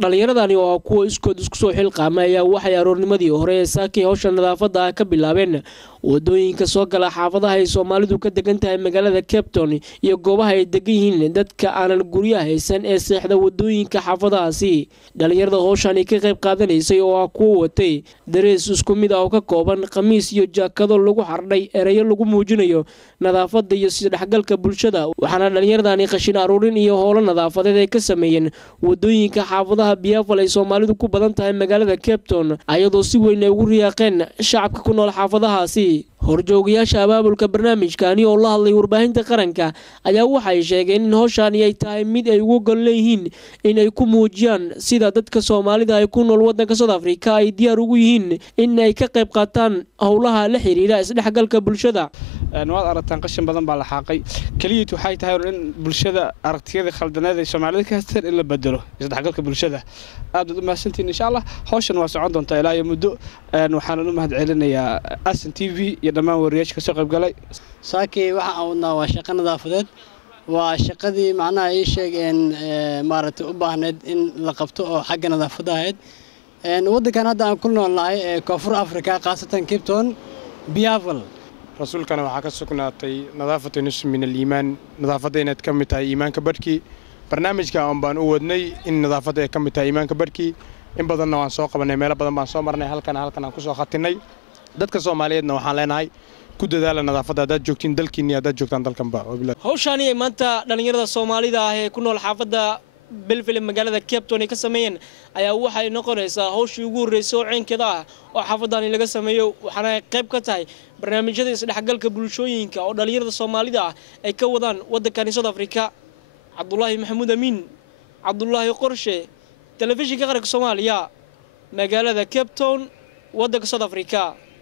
dhalinyaradani oo kuwa iskood isku soo xilqaamay ayaa waxay aroornimadii hore ee saakay hawsha nadaafadda ka bilaabeen wadooyinka soo gala xaafadaha ay Soomaalidu ka degan tahay magaalada Cape Town iyo goobaha ay degan yihiin dadka aanan guryaha haysan ee seexda wadooyinka xaafadahaasi. dhalinyarada hawshan ka qayb qaadanaysay oo kuwa watay darees isku mid ah oo ka kooban qamiis iyo jaakado lagu xardhay erayo lagu muujinayo nadaafadda iyo isdhexgalka bulshada. waxaana dhalinyaradani qashin aruurin iyo howlo nadaafadeed ay ka sameeyeen wadooyinka xaafadaha Biafal ay Soomaalidu ku badan tahay magaalada Cape Town ayadoo si weyn ay ugu riyaaqeen shacabka ku nool xaafadahaasi. horjoogayaasha abaabulka barnaamijkani oo la hadlay warbaahinta qaranka ayaa waxay sheegeen in hawshan ay tahay mid ay ugu gol leeyihiin in ay ku muujiyaan sida dadka Soomaalida ay ku nool wadanka South Africa ay diyaar ugu yihiin in ay ka qayb qaataan howlaha la xiriira isdhexgalka bulshada. waad aragtaan qashin badan baa la xaaqay kaliya waxay tahay in bulshada aragtiyada khaldaneed ee Soomaalida ka haystaan in la bedelo isdhexgalka bulshada. aad u mahadsantiin insha Allah hawshan waa socon doontaa ilaa iyo muddo. waxaan u mahadcelinayaa Asn TV iyo dhammaan wariyaasha ka soo qayb galay. saakay waxa aan wadnaa waa shaqo nadaafadeed waa shaqadii macnaha ay sheegeen maaragtay u baahneed in la qabto oo xagga nadaafadda ahayd. wadankan hadda aan ku noolnahay ee Koonfur Afrika qaasatan Cape Town Biafal rasuulkana waxaa ka sugnaatay nadaafatu nisfu min al-iimaan nadaafadda inaad ka mid tahay iimaanka barkii. barnaamijka aan baan u wadnay in nadaafadda ay ka mid tahay iimaanka barkii. in badanna waan soo qabanay meelo badan baan soo marnay halkan aan ku soo khatinay. dadka Soomaaliyeedna waxaan leenahay ku dadaala nadaafadda hadaad joogtiin dalkiina hadaad joogtaan dalkanba. hawshani ay maanta dhalinyarada Soomaalida ah ee ku nool xaafadda Belfile magaalada Cape Town ka sameeyeen ayaa waxay noqonaysaa hawshii ugu horeysay oo ceenkeeda ah oo xaafadani laga sameeyo. waxaana qayb ka tahay barnaamijyada isdhexgalka bulshooyinka oo dhalinyarada Soomaalida ah ay ka wadaan wadanka South Africa. Cabdullaahi Maxamuud Amiin Cabdullaahi Qorshe telefishinka qaranka Soomaaliya magaalada Cape Town wadanka South Africa.